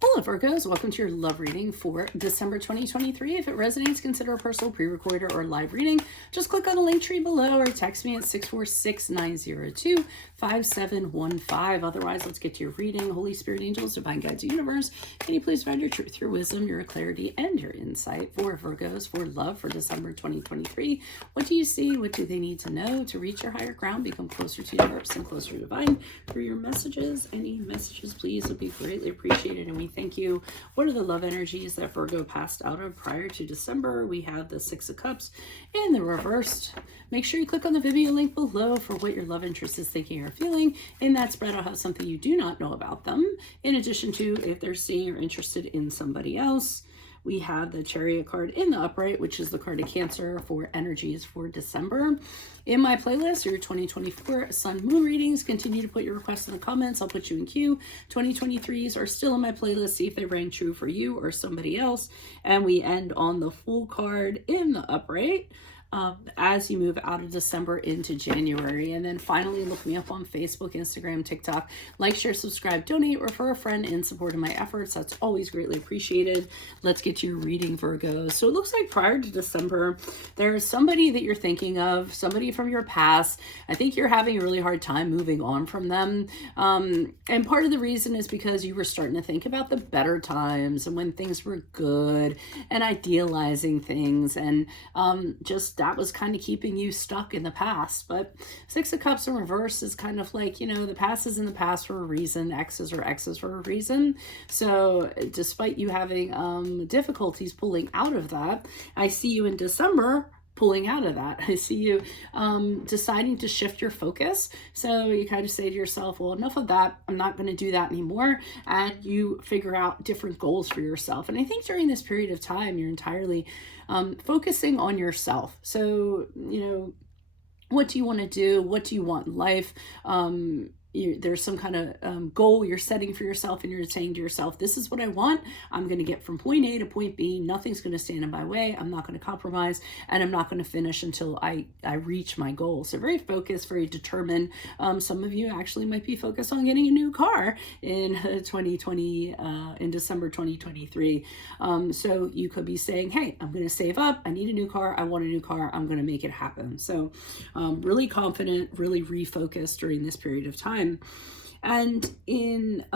Hello, Virgos. Welcome to your love reading for December 2023. If it resonates, consider a personal pre-recorded or live reading. Just click on the link tree below or text me at 646-902-5715. Otherwise, let's get to your reading. Holy Spirit, angels, divine guides, universe, can you please find your truth, your wisdom, your clarity, and your insight for Virgos for love for December 2023? What do you see? What do they need to know to reach your higher ground, become closer to universe and closer to divine? For your messages, any messages, please, would be greatly appreciated, and we thank you. What are the love energies that Virgo passed out of prior to December? We have the Six of Cups in the reversed. Make sure you click on the video link below for what your love interest is thinking or feeling. In that spread, I'll have something you do not know about them, in addition to if they're seeing or interested in somebody else. We have the Chariot card in the upright, which is the card of Cancer for energies for December. In my playlist, your 2024 Sun Moon readings, continue to put your requests in the comments. I'll put you in queue. 2023s are still in my playlist. See if they rang true for you or somebody else. And we end on the Fool card in the upright. As you move out of December into January. And then finally, look me up on Facebook, Instagram, TikTok. Like, share, subscribe, donate, refer a friend in support of my efforts. That's always greatly appreciated. Let's get to your reading, Virgos. So it looks like prior to December, there's somebody that you're thinking of, somebody from your past. I think you're having a really hard time moving on from them. And part of the reason is because you were starting to think about the better times and when things were good and idealizing things, and just that was kind of keeping you stuck in the past. But Six of Cups in reverse is kind of like, the past is in the past for a reason. X's are X's for a reason. So despite you having difficulties pulling out of that, I see you in December pulling out of that. I see you deciding to shift your focus. So you kind of say to yourself, well, enough of that. I'm not going to do that anymore. And you figure out different goals for yourself. And I think during this period of time, you're entirely focusing on yourself. So, what do you want to do? What do you want in life? There's some kind of goal you're setting for yourself, and you're saying to yourself, this is what I want. I'm going to get from point A to point B. Nothing's going to stand in my way. I'm not going to compromise, and I'm not going to finish until I reach my goal. So very focused, very determined. Some of you actually might be focused on getting a new car in 2020, in December 2023. So you could be saying, hey, I'm going to save up. I need a new car. I want a new car. I'm going to make it happen. So really confident, really refocused during this period of time. And in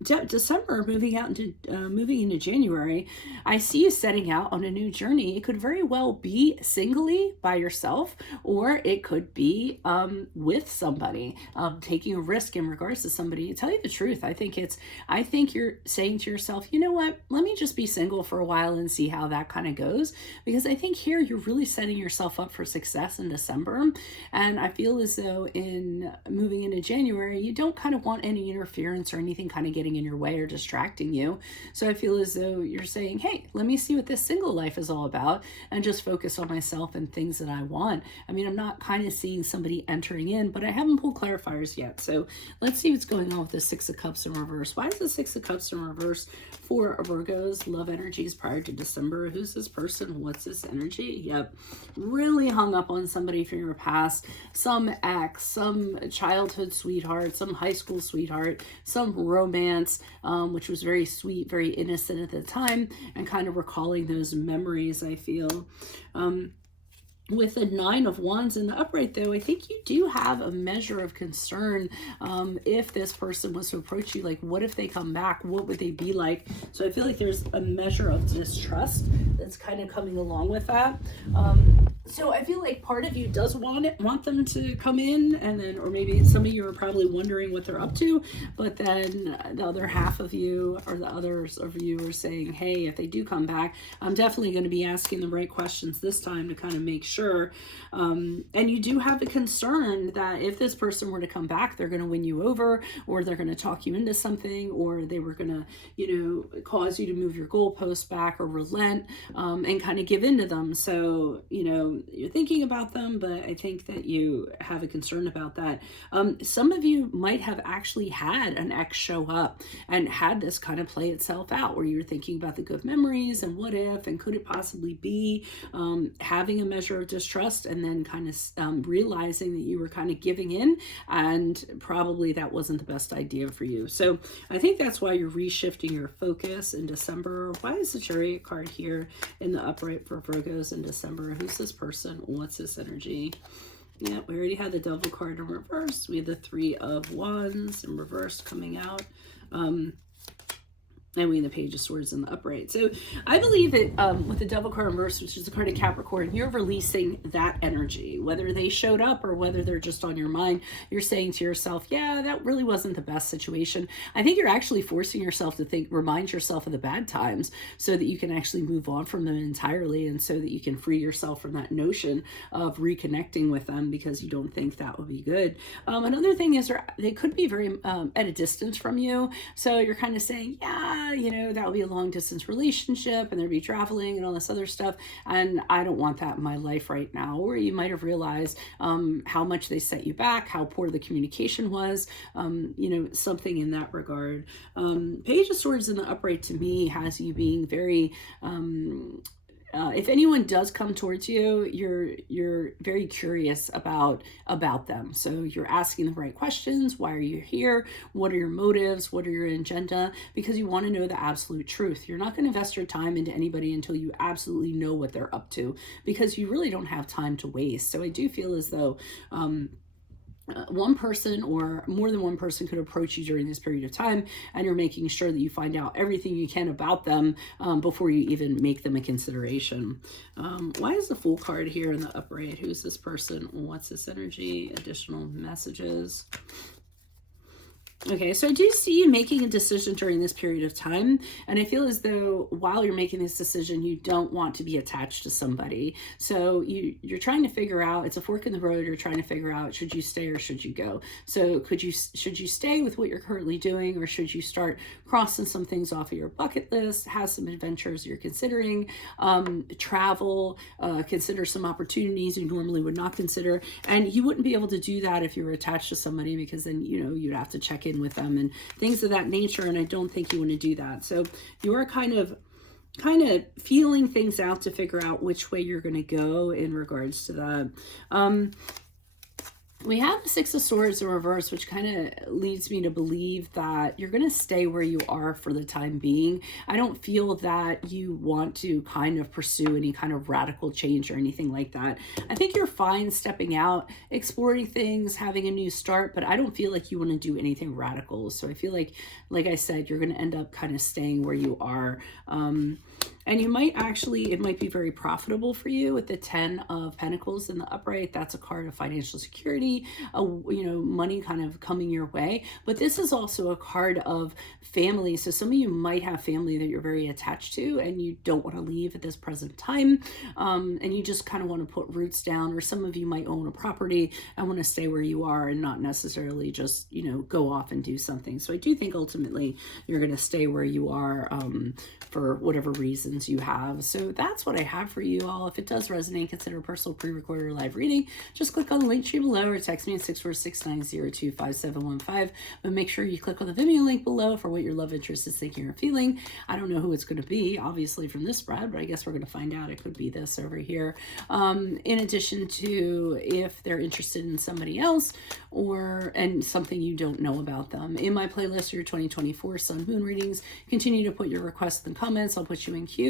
December, moving into January, I see you setting out on a new journey. It could very well be singly by yourself, or it could be with somebody, taking a risk in regards to somebody. To tell you the truth, I think you're saying to yourself, you know what, let me just be single for a while and see how that kind of goes. Because I think here you're really setting yourself up for success in December. And I feel as though in moving into January, you don't kind of want any interference or anything kind of getting in your way or distracting you. So I feel as though you're saying, hey, let me see what this single life is all about and just focus on myself and things that I want. I mean, I'm not kind of seeing somebody entering in, but I haven't pulled clarifiers yet. So let's see what's going on with the Six of Cups in reverse. Why is the Six of Cups in reverse for Virgo's love energies prior to December? Who's this person? What's this energy? Yep. Really hung up on somebody from your past, some ex, some childhood sweetheart, some high school sweetheart, some romance, which was very sweet, very innocent at the time, and kind of recalling those memories, I feel. With the Nine of Wands in the upright, though, I think you do have a measure of concern if this person was to approach you. Like, what if they come back? What would they be like? So I feel like there's a measure of distrust that's kind of coming along with that. So I feel like part of you does want them to come in, and then, or maybe some of you are probably wondering what they're up to, but then the other half of you, or the others of you, are saying, hey, if they do come back, I'm definitely going to be asking the right questions this time to kind of make sure. And you do have a concern that if this person were to come back, they're going to win you over, or they're going to talk you into something, or they were going to, cause you to move your goalposts back or relent, and kind of give in to them. So, you're thinking about them, but I think that you have a concern about that. Some of you might have actually had an ex show up and had this kind of play itself out, where you're thinking about the good memories and what if and could it possibly be, having a measure of distrust, and then kind of realizing that you were kind of giving in, and probably that wasn't the best idea for you. So I think that's why you're reshifting your focus in December. Why is the Chariot card here in the upright for Virgos in December? Who's this person? What's this energy? Yeah, we already had the Devil card in reverse. We had the Three of Wands in reverse coming out. And we have the Page of Swords in the upright. So I believe that with the Devil card in reverse, which is the card of Capricorn, you're releasing that energy. Whether they showed up or whether they're just on your mind, you're saying to yourself, yeah, that really wasn't the best situation. I think you're actually forcing yourself to remind yourself of the bad times so that you can actually move on from them entirely, and so that you can free yourself from that notion of reconnecting with them because you don't think that would be good. Another thing is they could be very at a distance from you. So you're kind of saying, yeah, that would be a long distance relationship and there'd be traveling and all this other stuff. And I don't want that in my life right now. Or you might have realized how much they set you back, how poor the communication was, something in that regard. Page of Swords in the upright to me has you being very, if anyone does come towards you, you're very curious about them. So you're asking the right questions. Why are you here? What are your motives? What are your agenda? Because you want to know the absolute truth. You're not going to invest your time into anybody until you absolutely know what they're up to, because you really don't have time to waste. So I do feel as though one person or more than one person could approach you during this period of time, and you're making sure that you find out everything you can about them before you even make them a consideration. Why is the Fool card here in the upright? Who's this person? What's this energy? Additional messages. Okay, so I do see you making a decision during this period of time, and I feel as though while you're making this decision, you don't want to be attached to somebody. So you're trying to figure out, it's a fork in the road, you're trying to figure out, should you stay or should you go? So should you stay with what you're currently doing, or should you start crossing some things off of your bucket list, have some adventures you're considering, travel, consider some opportunities you normally would not consider. And you wouldn't be able to do that if you were attached to somebody, because then, you'd have to check in with them and things of that nature, and I don't think you want to do that. So you are kind of feeling things out to figure out which way you're going to go in regards to that. We have the Six of Swords in reverse, which kind of leads me to believe that you're going to stay where you are for the time being. I don't feel that you want to kind of pursue any kind of radical change or anything like that. I think you're fine stepping out, exploring things, having a new start, but I don't feel like you want to do anything radical. So I feel like I said, you're going to end up kind of staying where you are. And you might actually, it might be very profitable for you with the 10 of Pentacles in the upright. That's a card of financial security, money kind of coming your way. But this is also a card of family. So some of you might have family that you're very attached to and you don't want to leave at this present time. And you just kind of want to put roots down, or some of you might own a property and want to stay where you are and not necessarily just, go off and do something. So I do think ultimately you're going to stay where you are for whatever reasons you have. So that's what I have for you all. If it does resonate, consider a personal pre-recorded or live reading. Just click on the link tree below or text me at 646-902-5715. But make sure you click on the Vimeo link below for what your love interest is thinking or feeling. I don't know who it's going to be, obviously, from this spread, but I guess we're going to find out. It could be this over here. In addition to if they're interested in somebody else and something you don't know about them. In my playlist, your 2024 Sun Moon readings, continue to put your requests in the comments. I'll put you in queue.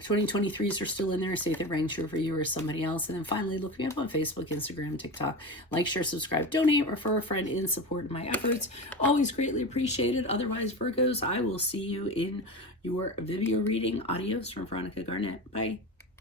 2023s are still in there. See if they rang true for you or somebody else. And then finally, look me up on Facebook, Instagram, TikTok. Like, share, subscribe, donate, refer a friend in support of my efforts. Always greatly appreciated. Otherwise, Virgos, I will see you in your video reading. Adios from Veronica Garnett. Bye.